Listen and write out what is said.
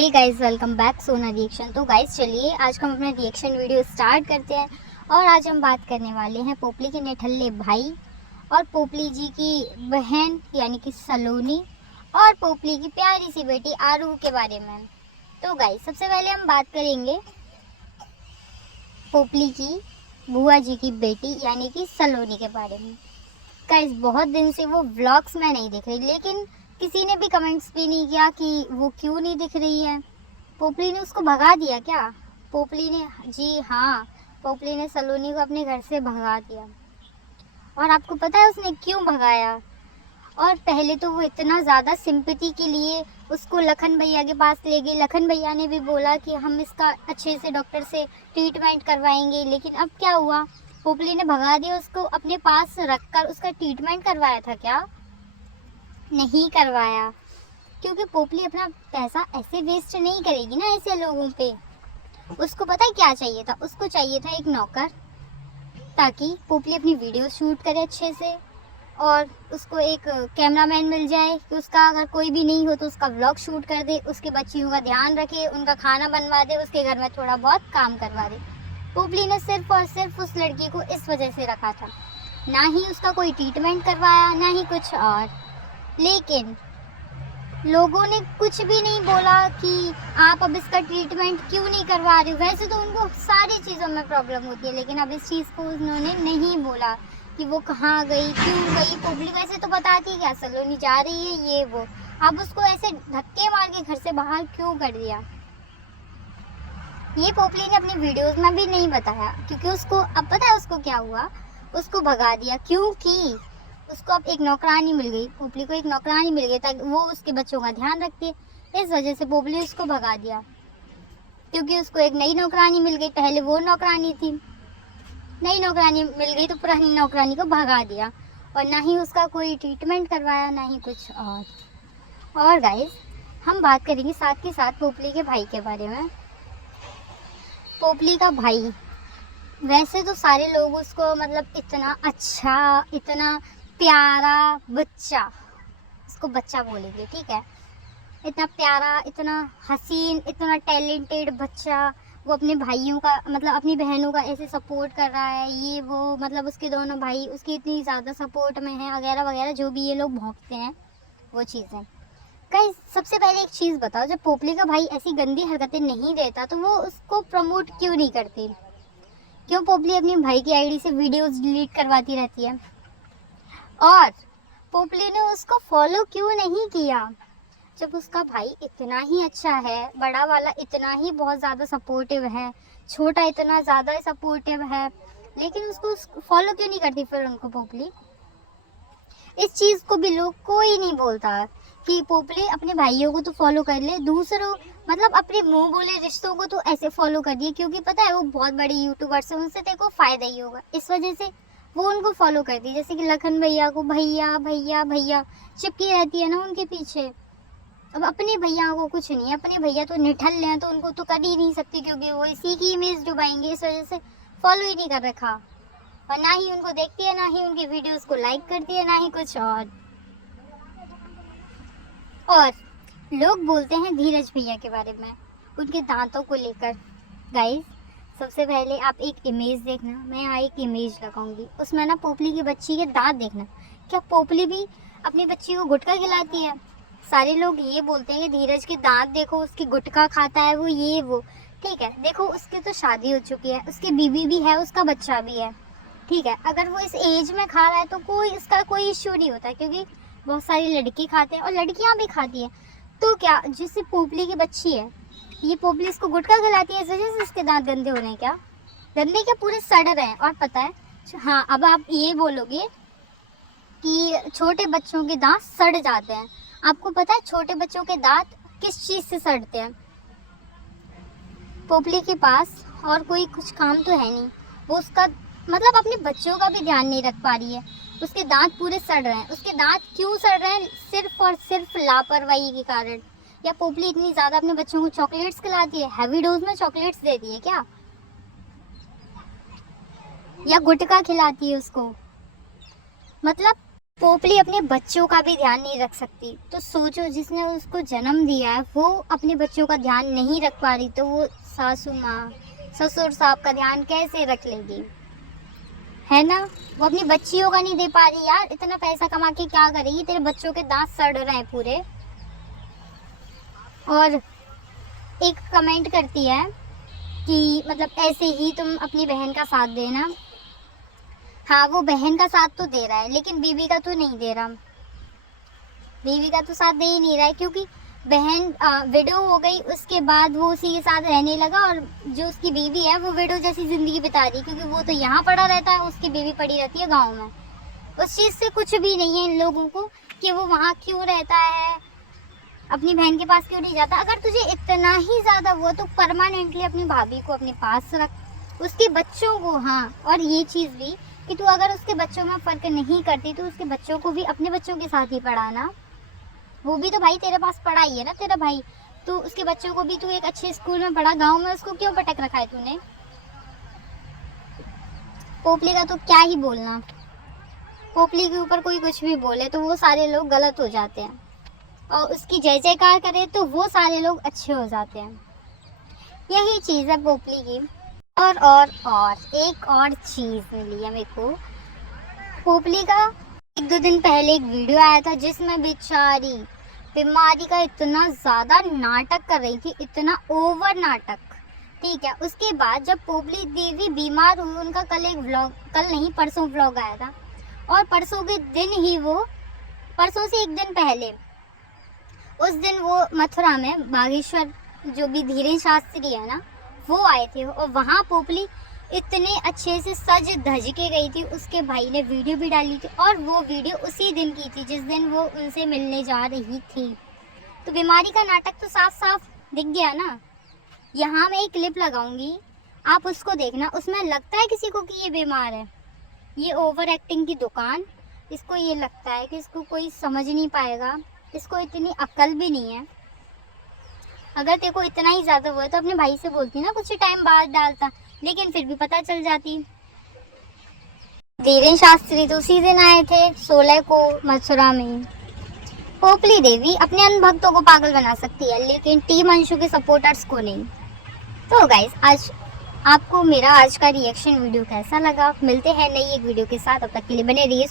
Hey guys, welcome back सोना reaction. तो guys चलिए आज हम अपना रिएक्शन वीडियो स्टार्ट करते हैं। और आज हम बात करने वाले हैं पोपली के निठल्ले भाई और पोपली जी की बहन यानी कि सलोनी और पोपली की प्यारी सी बेटी आरू के बारे में। तो गाइस सबसे पहले हम बात करेंगे पोपली की बुआ जी की बेटी यानी कि सलोनी के बारे में। गाइस बहुत दिन से वो व्लॉग्स में नहीं दिख रही, लेकिन किसी ने भी कमेंट्स भी नहीं किया कि वो क्यों नहीं दिख रही है। पोपली ने उसको भगा दिया क्या? पोपली ने, जी हाँ, पोपली ने सलोनी को अपने घर से भगा दिया। और आपको पता है उसने क्यों भगाया? और पहले तो वो इतना ज़्यादा सिंपैथी के लिए उसको लखन भैया के पास ले गई। लखन भैया ने भी बोला कि हम इसका अच्छे से डॉक्टर से ट्रीटमेंट करवाएंगे, लेकिन अब क्या हुआ? पोपली ने भगा दिया उसको। अपने पास रखकर उसका ट्रीटमेंट करवाया था क्या? नहीं करवाया, क्योंकि पोपली अपना पैसा ऐसे वेस्ट नहीं करेगी ना ऐसे लोगों पे। उसको पता है क्या चाहिए था? उसको चाहिए था एक नौकर, ताकि पोपली अपनी वीडियो शूट करे अच्छे से, और उसको एक कैमरामैन मिल जाए कि उसका अगर कोई भी नहीं हो तो उसका व्लॉग शूट कर दे, उसके बच्चियों का ध्यान रखे, उनका खाना बनवा दे, उसके घर में थोड़ा बहुत काम करवा दे। पोपली ने सिर्फ और सिर्फ उस लड़की को इस वजह से रखा था, ना ही उसका कोई ट्रीटमेंट करवाया, ना ही कुछ और। लेकिन लोगों ने कुछ भी नहीं बोला कि आप अब इसका ट्रीटमेंट क्यों नहीं करवा रहे हो। वैसे तो उनको सारी चीज़ों में प्रॉब्लम होती है, लेकिन अब इस चीज़ को उन्होंने नहीं बोला कि वो कहाँ गई, क्यों गई। पोपली वैसे तो बताती क्या सलोनी जा रही है ये वो, अब उसको ऐसे धक्के मार के घर से बाहर क्यों कर दिया? ये पोपली ने अपनी वीडियोस में भी नहीं बताया, क्योंकि उसको अब पता है उसको क्या हुआ। उसको भगा दिया क्योंकि उसको अब एक नौकरानी मिल गई। पोपली को एक नौकरानी मिल गई ताकि वो उसके बच्चों का ध्यान रखती है। इस वजह से पोपली उसको भगा दिया, क्योंकि उसको एक नई नौकरानी मिल गई। पहले वो नौकरानी थी, नई नौकरानी मिल गई तो पुरानी नौकरानी को भगा दिया, और ना ही उसका कोई ट्रीटमेंट करवाया, ना ही कुछ और गाइस हम बात करेंगे साथ के साथ पोपली के भाई के बारे में। पोपली का भाई, वैसे तो सारे लोग उसको मतलब इतना अच्छा, इतना प्यारा बच्चा, उसको बच्चा बोलेंगे, ठीक है, इतना प्यारा, इतना हसीन, इतना टैलेंटेड बच्चा, वो अपने भाइयों का मतलब अपनी बहनों का ऐसे सपोर्ट कर रहा है, ये वो, मतलब उसके दोनों भाई उसकी इतनी ज़्यादा सपोर्ट में है, वगैरह वगैरह, जो भी ये लोग भौंकते हैं वो चीज़ें। कहीं सबसे पहले एक चीज़ बताओ, जब पोपली का भाई ऐसी गंदी हरकतें नहीं देता तो वो उसको प्रमोट क्यों नहीं करती? क्यों पोपली अपनी भाई की आईडी से वीडियोस डिलीट करवाती रहती है? और पोपली ने उसको फॉलो क्यों नहीं किया? जब उसका भाई इतना ही अच्छा है, बड़ा वाला इतना ही बहुत ज़्यादा सपोर्टिव है, छोटा इतना ज़्यादा सपोर्टिव है, लेकिन उसको फॉलो क्यों नहीं करती फिर उनको पोपली? इस चीज़ को भी लोग कोई नहीं बोलता कि पोपली अपने भाइयों को तो फॉलो कर ले, दूसरों मतलब अपने मुंह बोले रिश्तों को तो ऐसे फॉलो कर दिए, क्योंकि पता है वो बहुत बड़े यूट्यूबर्स हैं, उनसे तेरे को फ़ायदा ही होगा, इस वजह से वो उनको फॉलो करती है। जैसे कि लखन भैया को भैया भैया भैया चिपकी रहती है ना उनके पीछे। अब अपने भैया को कुछ नहीं है, अपने भैया तो निठल्ले हैं, तो उनको तो कर ही नहीं सकती, क्योंकि वो इसी की इमेज डुबाएंगे, इस वजह से फॉलो ही नहीं कर रखा, और ना ही उनको देखती है, ना ही उनकी वीडियोस को लाइक करती है, ना ही कुछ और लोग बोलते हैं धीरज भैया के बारे में, उनके दांतों को लेकर। गाइस सबसे पहले आप एक इमेज देखना, मैं यहाँ एक इमेज लगाऊंगी, उसमें ना पोपली की बच्ची के दांत देखना। क्या पोपली भी अपनी बच्ची को गुटखा खिलाती है? सारे लोग ये बोलते हैं कि धीरज के दांत देखो, उसकी गुटखा खाता है वो, ये वो, ठीक है, देखो उसकी तो शादी हो चुकी है, उसकी बीवी भी है, उसका बच्चा भी है, ठीक है। अगर वो इस एज में खा रहा है तो कोई इसका कोई इश्यू नहीं होता, क्योंकि बहुत सारी लड़के खाते हैं और लड़कियां भी खाती हैं। तो क्या जिससे पोपली की बच्ची है, ये पोपली इसको गुटखा खिलाती है, इस वजह से इसके दांत गंदे हो रहे हैं क्या? गंदे क्या, पूरे सड़ रहे हैं। और पता है, हाँ, अब आप ये बोलोगे कि छोटे बच्चों के दांत सड़ जाते हैं। आपको पता है छोटे बच्चों के दांत किस चीज़ से सड़ते हैं? पोपली के पास और कोई कुछ काम तो है नहीं, वो उसका मतलब अपने बच्चों का भी ध्यान नहीं रख पा रही है, उसके दांत पूरे सड़ रहे हैं। उसके दांत क्यों सड़ रहे हैं? सिर्फ और सिर्फ लापरवाही के कारण। या पोपली इतनी ज़्यादा अपने बच्चों को चॉकलेट्स खिलाती है, हैवी डोज में चॉकलेट्स देती है क्या? या गुटखा खिलाती है उसको? मतलब पोपली अपने बच्चों का भी ध्यान नहीं रख सकती, तो सोचो जिसने उसको जन्म दिया है वो अपने बच्चों का ध्यान नहीं रख पा रही, तो वो सासू माँ ससुर साहब का ध्यान कैसे रख लेगी, है ना। वो अपनी बच्चियों का नहीं दे पा रही यार, इतना पैसा कमा के क्या करेगी, तेरे बच्चों के दांत सड़ रहे हैं पूरे। और एक कमेंट करती है कि मतलब ऐसे ही तुम अपनी बहन का साथ देना। हाँ, वो बहन का साथ तो दे रहा है लेकिन बीवी का तो नहीं दे रहा, बीवी का तो साथ दे ही नहीं रहा है, क्योंकि बहन विडो हो गई, उसके बाद वो उसी के साथ रहने लगा, और जो उसकी बीवी है वो विडो जैसी ज़िंदगी बिता रही, क्योंकि वो तो यहाँ पड़ा रहता है, उसकी बीवी पड़ी रहती है गाँव में। उस चीज़ से कुछ भी नहीं है इन लोगों को कि वो वहाँ क्यों रहता है, अपनी बहन के पास क्यों नहीं जाता। अगर तुझे इतना ही ज़्यादा वो तो परमानेंटली अपनी भाभी को अपने पास रख, उसके बच्चों को। हाँ, और ये चीज़ भी कि तू अगर उसके बच्चों में फ़र्क नहीं करती तो उसके बच्चों को भी अपने बच्चों के साथ ही पढ़ाना। वो भी तो भाई तेरे पास पढ़ा ही है ना तेरा भाई, तो उसके बच्चों को भी तू एक अच्छे स्कूल में पढ़ा, गांव में उसको क्यों पटक रखा है तूने। पोपली का तो क्या ही बोलना, पोपली के ऊपर कोई कुछ भी बोले तो वो सारे लोग गलत हो जाते हैं, और उसकी जय जयकार करे तो वो सारे लोग अच्छे हो जाते हैं। यही चीज़ है पोपली की। और एक और चीज़ मिली है मेरे को, पोपली का 1-2 दिन पहले एक वीडियो आया था जिसमें बेचारी बीमारी का इतना ज़्यादा नाटक कर रही थी, इतना ओवर नाटक। ठीक है, उसके बाद जब पोपली देवी बीमार हुई, उनका कल एक व्लॉग, कल नहीं परसों व्लॉग आया था, और परसों के दिन ही वो, परसों से एक दिन पहले, उस दिन वो मथुरा में बागेश्वर जो भी धीरेन्द्र शास्त्री है ना, वो आए थे, और वहाँ पोपली इतने अच्छे से सज धज के गई थी। उसके भाई ने वीडियो भी डाली थी, और वो वीडियो उसी दिन की थी जिस दिन वो उनसे मिलने जा रही थी। तो बीमारी का नाटक तो साफ साफ दिख गया ना। यहाँ मैं एक क्लिप लगाऊंगी, आप उसको देखना, उसमें लगता है किसी को कि ये बीमार है। ये ओवर एक्टिंग की दुकान, इसको ये लगता है कि इसको कोई समझ नहीं पाएगा, इसको इतनी अक्ल भी नहीं है। अगर तेरे को इतना ही ज़्यादा हुआ तो अपने भाई से बोलती ना, कुछ टाइम बाद डालता, लेकिन फिर भी पता चल जाती। धीरेन्द्र शास्त्री तो उसी दिन आए थे 16 को मथुरा में। पोपली देवी अपने अन्य भक्तों को पागल बना सकती है, लेकिन टीम अंशु के सपोर्टर्स को नहीं। तो गाइस, आज आपको मेरा आज का रिएक्शन वीडियो कैसा लगा? मिलते हैं नई एक वीडियो के साथ, तब तक के लिए बने रहिए।